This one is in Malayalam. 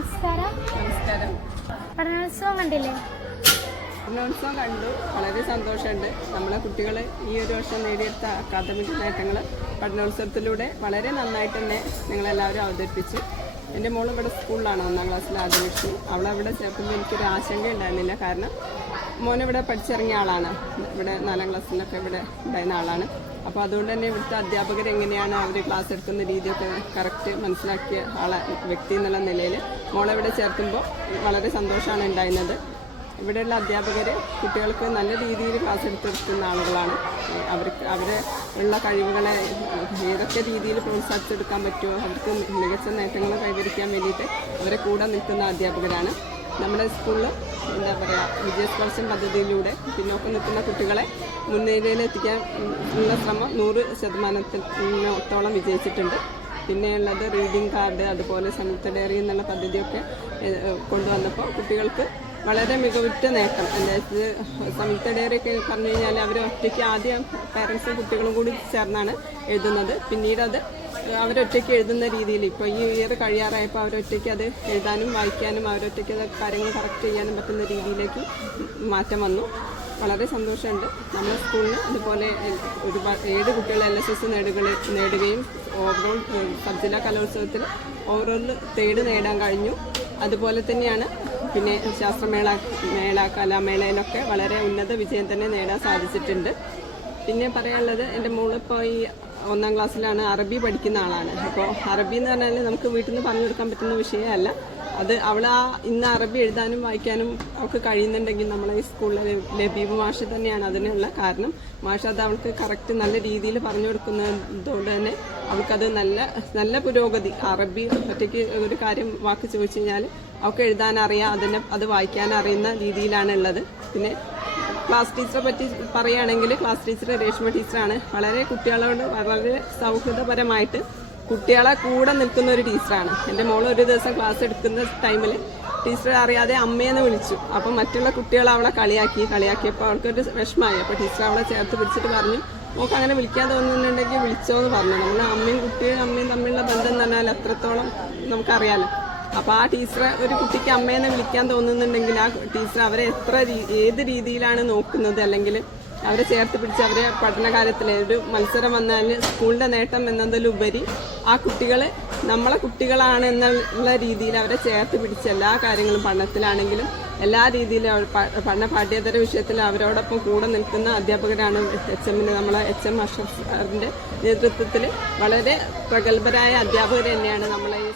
നമസ്കാരം. നമസ്കാരം. പഠനോത്സവം കണ്ടില്ലേ? പഠനോത്സവം കണ്ടു. വളരെ സന്തോഷമുണ്ട്. നമ്മളെ കുട്ടികൾ ഈ ഒരു വർഷം നേടിയെടുത്ത അക്കാദമിക് നേട്ടങ്ങൾ പഠനോത്സവത്തിലൂടെ വളരെ നന്നായിട്ട് തന്നെ നിങ്ങളെല്ലാവരും അവതരിപ്പിച്ചു. എന്റെ മോൾ ഇവിടെ സ്കൂളിലാണ് ഒന്നാം ക്ലാസ്സിൽ ആദ്യം വിഷു അവളവിടെ ചേർക്കുമ്പോൾ എനിക്കൊരു ആശങ്ക ഉണ്ടായിരുന്നില്ല കാരണം മോനിവിടെ പഠിച്ചിറങ്ങിയ ആളാണ്. ഇവിടെ നാലാം ക്ലാസ്സിലൊക്കെ ഇവിടെ ഉണ്ടായിരുന്ന ആളാണ്. അപ്പോൾ അതുകൊണ്ട് തന്നെ ഇവിടുത്തെ അധ്യാപകർ എങ്ങനെയാണ് അവർ ക്ലാസ് എടുക്കുന്ന രീതിയൊക്കെ കറക്റ്റ് മനസ്സിലാക്കിയ ആളെ വ്യക്തി എന്നുള്ള നിലയിൽ മോളെ ഇവിടെ ചേർക്കുമ്പോൾ വളരെ സന്തോഷമാണ് ഉണ്ടായിരുന്നത്. ഇവിടെയുള്ള അധ്യാപകർ കുട്ടികൾക്ക് നല്ല രീതിയിൽ ക്ലാസ് എടുത്തെടുക്കുന്ന ആളുകളാണ്. അവർക്ക് അവരെ ഉള്ള കഴിവുകളെ ഏതൊക്കെ രീതിയിൽ പ്രോത്സാഹിപ്പിച്ചെടുക്കാൻ പറ്റുമോ അവർക്ക് മികച്ച നേട്ടങ്ങൾ കൈവരിക്കാൻ വേണ്ടിയിട്ട് അവരെ കൂടെ നിൽക്കുന്ന അധ്യാപകരാണ്. നമ്മുടെ സ്കൂളിൽ എന്താ പറയുക വിജയ സ്പർശം പദ്ധതിയിലൂടെ പിന്നോക്കം നിൽക്കുന്ന കുട്ടികളെ മുൻനിരയിലെത്തിക്കാൻ ഉള്ള ശ്രമം നൂറ് ശതമാനത്തിനോത്തോളം വിജയിച്ചിട്ടുണ്ട്. പിന്നെയുള്ളത് റീഡിംഗ് കാർഡ് അതുപോലെ സംയുക്ത ഡയറി എന്നുള്ള പദ്ധതിയൊക്കെ കൊണ്ടുവന്നപ്പോൾ കുട്ടികൾക്ക് വളരെ മികവുറ്റ നേട്ടം. അതായത് സംയുക്ത ഡയറി ഒക്കെ പറഞ്ഞു കഴിഞ്ഞാൽ അവർ ഒറ്റയ്ക്ക് ആദ്യം പാരൻസും കുട്ടികളും കൂടി ചേർന്നാണ് എഴുതുന്നത്. പിന്നീട് അത് അവരൊറ്റയ്ക്ക് എഴുതുന്ന രീതിയിൽ. ഇപ്പോൾ ഈ ഇയർ കഴിയാറായപ്പോൾ അവരൊറ്റയ്ക്ക് അത് എഴുതാനും വായിക്കാനും അവരൊറ്റയ്ക്ക് അത് കാര്യങ്ങൾ കറക്റ്റ് ചെയ്യാനും പറ്റുന്ന രീതിയിലേക്ക് മാറ്റം വന്നു. വളരെ സന്തോഷമുണ്ട്. നമ്മുടെ സ്കൂളിന് അതുപോലെ ഒരുപാട് ഏഴ് കുട്ടികൾ എൽ എസ് എസ് നേടുക നേടുകയും ഓവറോൾ സബ് കലോത്സവത്തിൽ ഓവറോൾ തേർഡ് നേടാൻ കഴിഞ്ഞു. അതുപോലെ തന്നെയാണ് പിന്നെ ശാസ്ത്രമേള മേള കലാമേളയിലൊക്കെ വളരെ ഉന്നത വിജയം തന്നെ നേടാൻ സാധിച്ചിട്ടുണ്ട്. പിന്നെ പറയാനുള്ളത് എന്റെ മോളിപ്പോൾ ഈ ഒന്നാം ക്ലാസ്സിലാണ് അറബി പഠിക്കുന്ന ആളാണ്. അപ്പോൾ അറബി എന്ന് പറഞ്ഞാൽ നമുക്ക് വീട്ടിൽ നിന്ന് പറഞ്ഞു കൊടുക്കാൻ പറ്റുന്ന വിഷയമല്ല. അത് അവൾ ആ ഇന്ന് അറബി എഴുതാനും വായിക്കാനും അവൾക്ക് കഴിയുന്നുണ്ടെങ്കിൽ നമ്മളെ ഈ സ്കൂളിലെ ലബീബ് മാഷ് തന്നെയാണ് അതിനുള്ള കാരണം. മാഷ് അത് അവൾക്ക് കറക്റ്റ് നല്ല രീതിയിൽ പറഞ്ഞു കൊടുക്കുന്നതുകൊണ്ട് തന്നെ അവൾക്കത് നല്ല നല്ല പുരോഗതി. അറബി ഒറ്റയ്ക്ക് ഒരു കാര്യം വാക്ക് ചോദിച്ചു കഴിഞ്ഞാൽ അവൾക്ക് എഴുതാൻ അറിയാം അതിനെ അത് വായിക്കാൻ അറിയുന്ന രീതിയിലാണ് ഉള്ളത് പിന്നെ ക്ലാസ് ടീച്ചറെ പറ്റി പറയുകയാണെങ്കിൽ ക്ലാസ് ടീച്ചർ രേഷ്മ ടീച്ചറാണ്. വളരെ കുട്ടികളോട് വളരെ സൗഹൃദപരമായിട്ട് കുട്ടികളെ കൂടെ നിൽക്കുന്ന ഒരു ടീച്ചറാണ്. എന്റെ മോൾ ഒരു ദിവസം ക്ലാസ് എടുക്കുന്ന ടൈമിൽ ടീച്ചർ അറിയാതെ അമ്മയെന്ന് വിളിച്ചു. അപ്പം മറ്റുള്ള കുട്ടികൾ അവളെ കളിയാക്കി. കളിയാക്കിയപ്പോൾ അവൾക്കൊരു വിഷമമായി. അപ്പോൾ ടീച്ചർ അവളെ ചേർത്ത് പിടിച്ചിട്ട് പറഞ്ഞു മോൾക്ക് അങ്ങനെ വിളിക്കാൻ തോന്നുന്നുണ്ടെങ്കിൽ വിളിച്ചോ എന്ന് പറഞ്ഞു. നമ്മൾ അമ്മയും കുട്ടിയും അമ്മയും തമ്മിലുള്ള ബന്ധം എന്ന് പറഞ്ഞാൽ എത്രത്തോളം നമുക്കറിയാലോ? അപ്പോൾ ആ ടീച്ചറെ ഒരു കുട്ടിക്ക് അമ്മയെന്ന് വിളിക്കാൻ തോന്നുന്നുണ്ടെങ്കിൽ ആ ടീച്ചർ അവരെ എത്ര ഏത് രീതിയിലാണ് നോക്കുന്നത്? അല്ലെങ്കിൽ അവരെ ചേർത്ത് പിടിച്ച് അവരെ പഠനകാലത്തിൽ ഒരു മത്സരം വന്നാൽ സ്കൂളിന്റെ നേട്ടം എന്നതിലുപരി ആ കുട്ടികൾ നമ്മളെ കുട്ടികളാണ് എന്നുള്ള രീതിയിൽ അവരെ ചേർത്ത് പിടിച്ച് എല്ലാ കാര്യങ്ങളും പഠനത്തിലാണെങ്കിലും എല്ലാ രീതിയിലും പഠന പാഠ്യേതര വിഷയത്തിൽ അവരോടൊപ്പം കൂടെ നിൽക്കുന്ന അധ്യാപകരാണ് എച്ച് എമ്മിന് നമ്മളെ എച്ച് എം അഷഫ് സാറിന്റെ നേതൃത്വത്തിൽ വളരെ പ്രഗത്ഭരായ അധ്യാപകർ തന്നെയാണ് നമ്മളെ ഈ